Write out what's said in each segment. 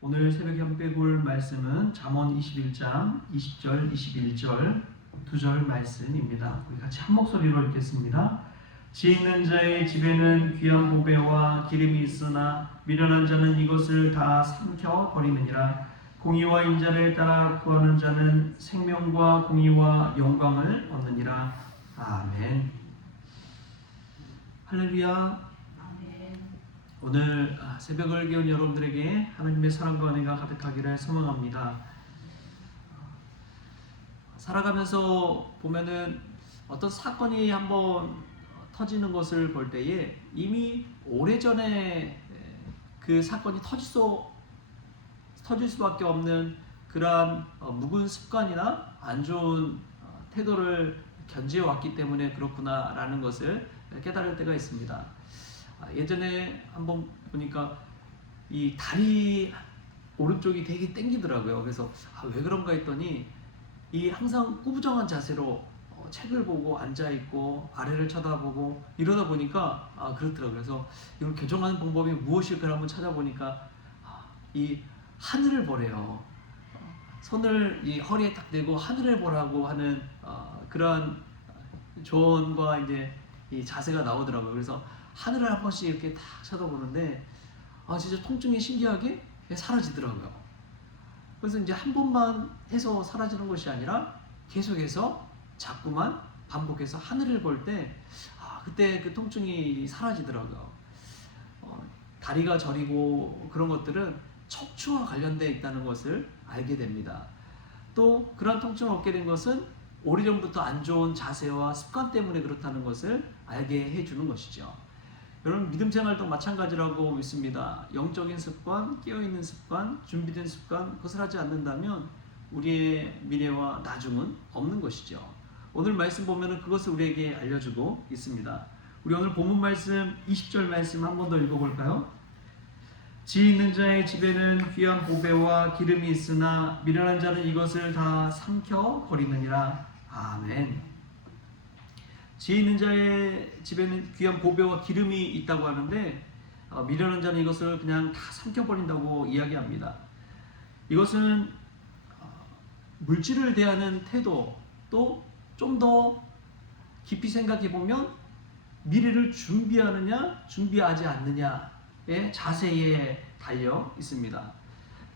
오늘 새벽 현배 볼 말씀은 잠언 21장 20절 21절 두 절 말씀입니다. 우리 같이 한 목소리로 읽겠습니다. 지혜 있는 자의 집에는 귀한 보배와 기름이 있으나 미련한 자는 이것을 다 삼켜 버리느니라. 공의와 인자를 따라 구하는 자는 생명과 공의와 영광을 얻느니라. 아멘. 할렐루야. 오늘 새벽을 깨운 여러분들에게 하나님의 사랑과 은혜가 가득하기를 소망합니다. 살아가면서 보면은 어떤 사건이 한번 터지는 것을 볼 때에 이미 오래전에 그 사건이 터질 수밖에 없는 그러한 묵은 습관이나 안 좋은 태도를 견지해 왔기 때문에 그렇구나라는 것을 깨달을 때가 있습니다. 예전에 한번 보니까 이 다리 오른쪽이 되게 땡기더라고요. 그래서 왜 그런가 했더니 이 항상 꾸부정한 자세로 책을 보고 앉아 있고 아래를 쳐다보고 이러다 보니까 그렇더라고요. 그래서 이걸 교정하는 방법이 무엇일까 한번 찾아보니까 이 하늘을 보래요. 손을 이 허리에 딱 대고 하늘을 보라고 하는 그러한 조언과 이제 이 자세가 나오더라고요. 그래서 하늘을 한 번씩 이렇게 딱 쳐다보는데 진짜 통증이 신기하게 사라지더라고요. 그래서 이제 한 번만 해서 사라지는 것이 아니라 계속해서 자꾸만 반복해서 하늘을 볼 때 그때 그 통증이 사라지더라고요. 다리가 저리고 그런 것들은 척추와 관련되어 있다는 것을 알게 됩니다. 또 그런 통증을 얻게 된 것은 오래전부터 안 좋은 자세와 습관 때문에 그렇다는 것을 알게 해주는 것이죠. 여러분 믿음 생활도 마찬가지라고 믿습니다. 영적인 습관, 깨어있는 습관, 준비된 습관 그것을 하지 않는다면 우리의 미래와 나중은 없는 것이죠. 오늘 말씀 보면 그것을 우리에게 알려주고 있습니다. 우리 오늘 본문 말씀 20절 말씀 한 번 더 읽어볼까요? 지혜 있는 자의 집에는 귀한 보배와 기름이 있으나 미련한 자는 이것을 다 삼켜 버리느니라. 아멘. 지혜 있는 자의 집에는 귀한 보배와 기름이 있다고 하는데 미련한 자는 이것을 그냥 다 삼켜버린다고 이야기합니다. 이것은 물질을 대하는 태도 또 좀 더 깊이 생각해보면 미래를 준비하느냐 준비하지 않느냐의 자세에 달려 있습니다.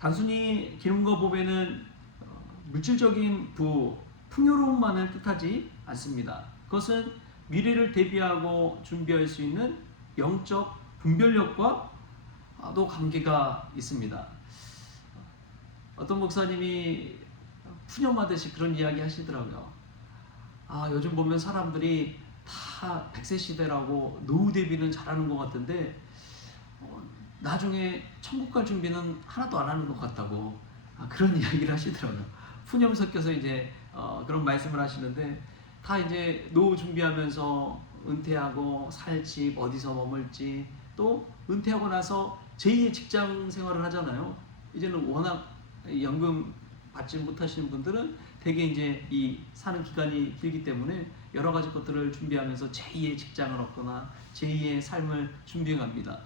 단순히 기름과 보배는 물질적인 풍요로움만을 뜻하지 않습니다. 그것은 미래를 대비하고 준비할 수 있는 영적 분별력과도 관계가 있습니다. 어떤 목사님이 푸념하듯이 그런 이야기 하시더라고요. 요즘 보면 사람들이 다 100세 시대라고 노후 대비는 잘하는 것 같은데 나중에 천국 갈 준비는 하나도 안 하는 것 같다고 그런 이야기를 하시더라고요. 푸념 섞여서 이제 그런 말씀을 하시는데 다 이제 노후 준비하면서 은퇴하고 살지 어디서 머물지 또 은퇴하고 나서 제2의 직장 생활을 하잖아요. 이제는 워낙 연금 받지 못하시는 분들은 되게 이제 이 사는 기간이 길기 때문에 여러 가지 것들을 준비하면서 제2의 직장을 얻거나 제2의 삶을 준비해 갑니다.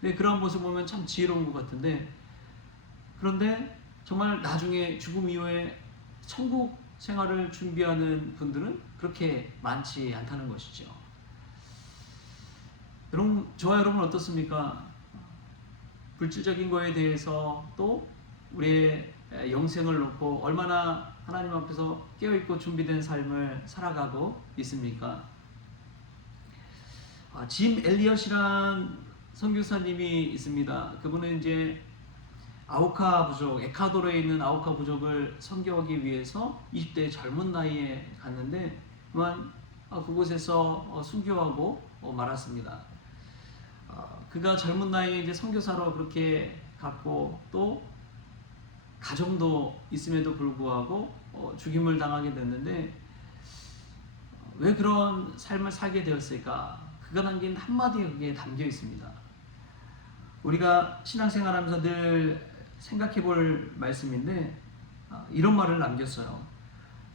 근데 그런 모습 보면 참 지혜로운 것 같은데 그런데 정말 나중에 죽음 이후에 천국 생활을 준비하는 분들은 그렇게 많지 않다는 것이죠. 여러분, 저와 여러분 어떻습니까? 물질적인 거에 대해서 또 우리의 영생을 놓고 얼마나 하나님 앞에서 깨어있고 준비된 삶을 살아가고 있습니까? 짐 엘리엇이란 선교사님이 있습니다. 그분은 이제 아우카 부족, 에콰도르에 있는 아우카 부족을 선교하기 위해서 20대 젊은 나이에 갔는데 그만 그곳에서 순교하고 말았습니다. 그가 젊은 나이에 이제 선교사로 그렇게 갔고 또 가정도 있음에도 불구하고 죽임을 당하게 됐는데 왜 그런 삶을 살게 되었을까? 그가 남긴 한마디에 그게 담겨 있습니다. 우리가 신앙생활하면서 늘 생각해 볼 말씀인데 이런 말을 남겼어요.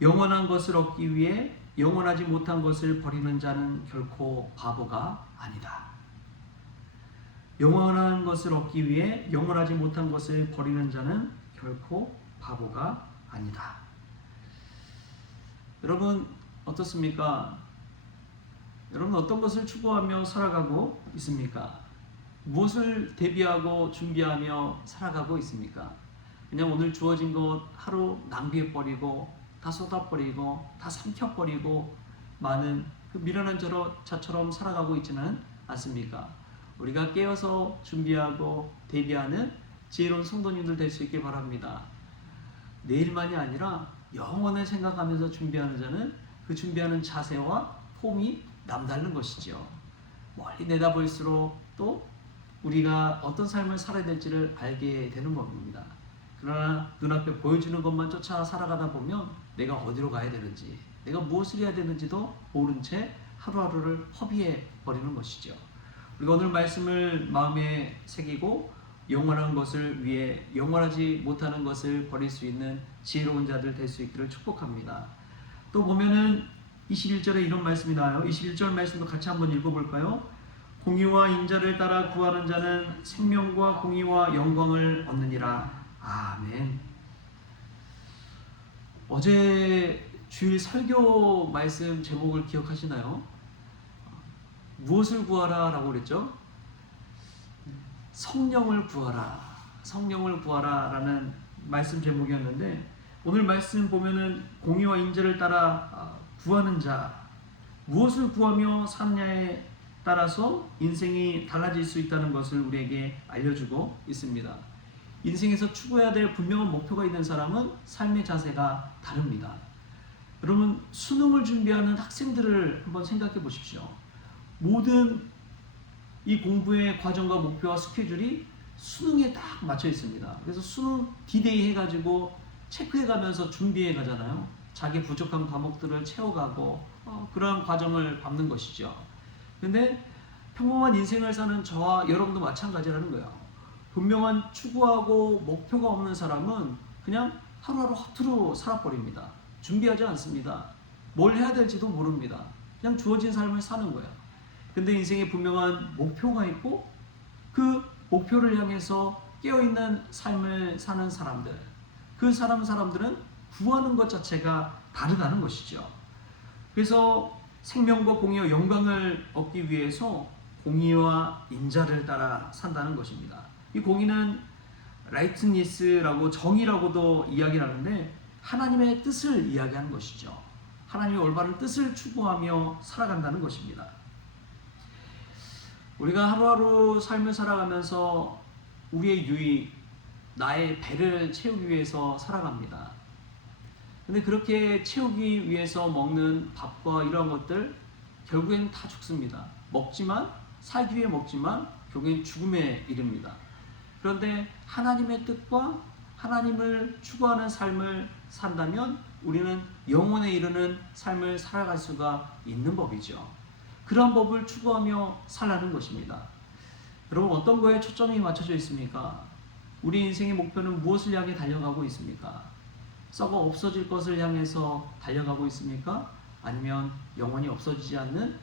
영원한 것을 얻기 위해 영원하지 못한 것을 버리는 자는 결코 바보가 아니다. 영원한 것을 얻기 위해 영원하지 못한 것을 버리는 자는 결코 바보가 아니다. 여러분 어떻습니까? 여러분 어떤 것을 추구하며 살아가고 있습니까? 무엇을 대비하고 준비하며 살아가고 있습니까? 그냥 오늘 주어진 것 하루 낭비해버리고 다 쏟아버리고 다 삼켜버리고 많은 그 미련한 자처럼 살아가고 있지는 않습니까? 우리가 깨어서 준비하고 대비하는 지혜로운 성도님들 될 수 있길 바랍니다. 내일만이 아니라 영원을 생각하면서 준비하는 자는 그 준비하는 자세와 폼이 남다른 것이죠. 멀리 내다볼수록 또 우리가 어떤 삶을 살아야 될지를 알게 되는 법입니다. 그러나 눈앞에 보여주는 것만 쫓아 살아가다 보면 내가 어디로 가야 되는지, 내가 무엇을 해야 되는지도 모른 채 하루하루를 허비해 버리는 것이죠. 우리가 오늘 말씀을 마음에 새기고 영원한 것을 위해 영원하지 못하는 것을 버릴 수 있는 지혜로운 자들 될 수 있기를 축복합니다. 또 보면은 21절에 이런 말씀이 나와요. 21절 말씀도 같이 한번 읽어볼까요? 공의와 인자를 따라 구하는 자는 생명과 공의와 영광을 얻느니라. 아멘. 어제 주일 설교 말씀 제목을 기억하시나요? 무엇을 구하라 라고 그랬죠? 성령을 구하라. 성령을 구하라 라는 말씀 제목이었는데 오늘 말씀 보면은 공의와 인자를 따라 구하는 자, 무엇을 구하며 사느냐에 따라서 인생이 달라질 수 있다는 것을 우리에게 알려주고 있습니다. 인생에서 추구해야 될 분명한 목표가 있는 사람은 삶의 자세가 다릅니다. 여러분 수능을 준비하는 학생들을 한번 생각해 보십시오. 모든 이 공부의 과정과 목표와 스케줄이 수능에 딱 맞춰 있습니다. 그래서 수능 디데이 해가지고 체크해가면서 준비해 가잖아요. 자기 부족한 과목들을 채워가고 그러한 과정을 밟는 것이죠. 근데 평범한 인생을 사는 저와 여러분도 마찬가지라는 거예요. 분명한 추구하고 목표가 없는 사람은 그냥 하루하루 허투루 살아버립니다. 준비하지 않습니다. 뭘 해야 될지도 모릅니다. 그냥 주어진 삶을 사는 거예요. 근데 인생에 분명한 목표가 있고 그 목표를 향해서 깨어있는 삶을 사는 사람들, 그 사람들은 구하는 것 자체가 다르다는 것이죠. 그래서 생명과 공의와 영광을 얻기 위해서 공의와 인자를 따라 산다는 것입니다. 이 공의는 라이트니스라고 정의라고도 이야기를 하는데 하나님의 뜻을 이야기하는 것이죠. 하나님의 올바른 뜻을 추구하며 살아간다는 것입니다. 우리가 하루하루 삶을 살아가면서 우리의 유익, 나의 배를 채우기 위해서 살아갑니다. 근데 그렇게 채우기 위해서 먹는 밥과 이런 것들 결국엔 다 죽습니다. 먹지만 살기 위해 먹지만 결국엔 죽음에 이릅니다. 그런데 하나님의 뜻과 하나님을 추구하는 삶을 산다면 우리는 영원에 이르는 삶을 살아갈 수가 있는 법이죠. 그런 법을 추구하며 살라는 것입니다. 여러분 어떤 거에 초점이 맞춰져 있습니까? 우리 인생의 목표는 무엇을 향해 달려가고 있습니까? 썩어 없어질 것을 향해서 달려가고 있습니까? 아니면 영원히 없어지지 않는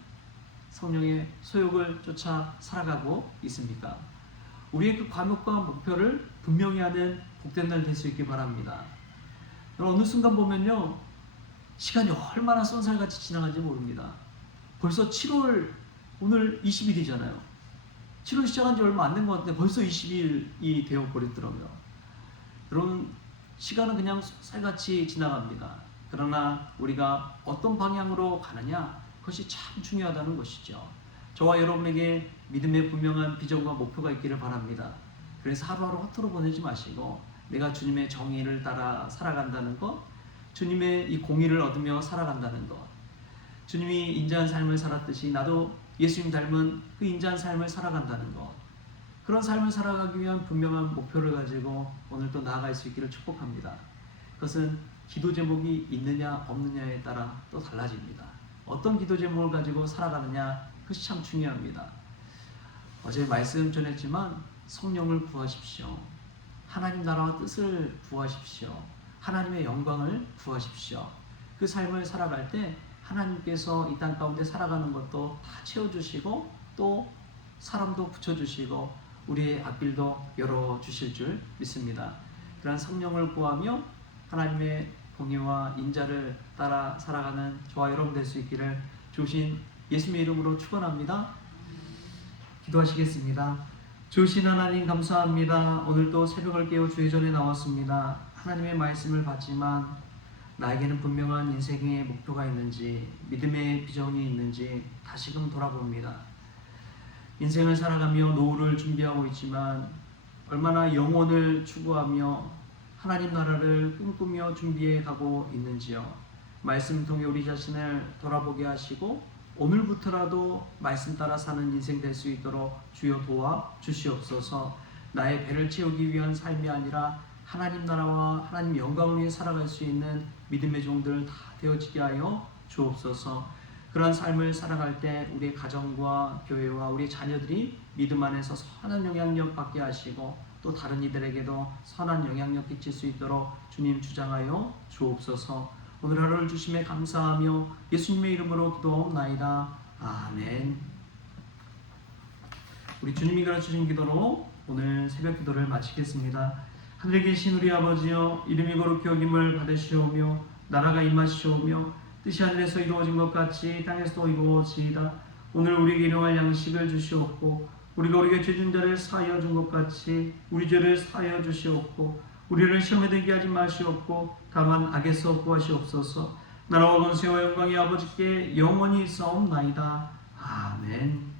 성령의 소욕을 쫓아 살아가고 있습니까? 우리의 그 과목과 목표를 분명히 하는 복된 날 될 수 있길 바랍니다. 어느 순간 보면요 시간이 얼마나 쏜살같이 지나간지 모릅니다. 벌써 7월 오늘 20일이잖아요. 7월 시작한 지 얼마 안 된 것 같은데 벌써 20일이 되어버렸더라고요. 여러분 시간은 그냥 쌀같이 지나갑니다. 그러나 우리가 어떤 방향으로 가느냐 그것이 참 중요하다는 것이죠. 저와 여러분에게 믿음의 분명한 비전과 목표가 있기를 바랍니다. 그래서 하루하루 허투루 보내지 마시고 내가 주님의 정의를 따라 살아간다는 것, 주님의 이 공의를 얻으며 살아간다는 것, 주님이 인자한 삶을 살았듯이 나도 예수님 닮은 그 인자한 삶을 살아간다는 것, 그런 삶을 살아가기 위한 분명한 목표를 가지고 오늘 또 나아갈 수 있기를 축복합니다. 그것은 기도 제목이 있느냐 없느냐에 따라 또 달라집니다. 어떤 기도 제목을 가지고 살아가느냐 그것이 참 중요합니다. 어제 말씀 전했지만 성령을 구하십시오. 하나님 나라와 뜻을 구하십시오. 하나님의 영광을 구하십시오. 그 삶을 살아갈 때 하나님께서 이 땅 가운데 살아가는 것도 다 채워주시고 또 사람도 붙여주시고 우리의 앞길도 열어주실 줄 믿습니다. 그러한 성령을 구하며 하나님의 공의와 인자를 따라 살아가는 저와 여러분 될 수 있기를 주신 예수님의 이름으로 축원합니다. 기도하시겠습니다. 주신 하나님 감사합니다. 오늘도 새벽을 깨워 주의 전에 나왔습니다. 하나님의 말씀을 받지만 나에게는 분명한 인생의 목표가 있는지 믿음의 비전이 있는지 다시금 돌아봅니다. 인생을 살아가며 노후를 준비하고 있지만 얼마나 영혼을 추구하며 하나님 나라를 꿈꾸며 준비해 가고 있는지요. 말씀 통해 우리 자신을 돌아보게 하시고 오늘부터라도 말씀 따라 사는 인생 될 수 있도록 주여 도와 주시옵소서. 나의 배를 채우기 위한 삶이 아니라 하나님 나라와 하나님 영광을 위해 살아갈 수 있는 믿음의 종들 다 되어지게 하여 주옵소서. 그런 삶을 살아갈 때 우리의 가정과 교회와 우리 자녀들이 믿음 안에서 선한 영향력 받게 하시고 또 다른 이들에게도 선한 영향력 끼칠 수 있도록 주님 주장하여 주옵소서. 오늘 하루를 주심에 감사하며 예수님의 이름으로 기도하옵나이다. 아멘. 우리 주님이 가르쳐주신 기도로 오늘 새벽 기도를 마치겠습니다. 하늘에 계신 우리 아버지여, 이름이 거룩히 여김을 받으시오며 나라가 임하시오며 뜻이 하늘에서 이루어진 것 같이 땅에서도 이루어지이다. 오늘 우리에게 일용할 양식을 주시옵고 우리가 우리에게 죄진 자를 사하여 준 것 같이 우리 죄를 사하여 주시옵고 우리를 시험에 들게 하지 마시옵고 다만 악에서 구하시옵소서. 나라와 권세와 영광이 아버지께 영원히 있사옵나이다. 아멘.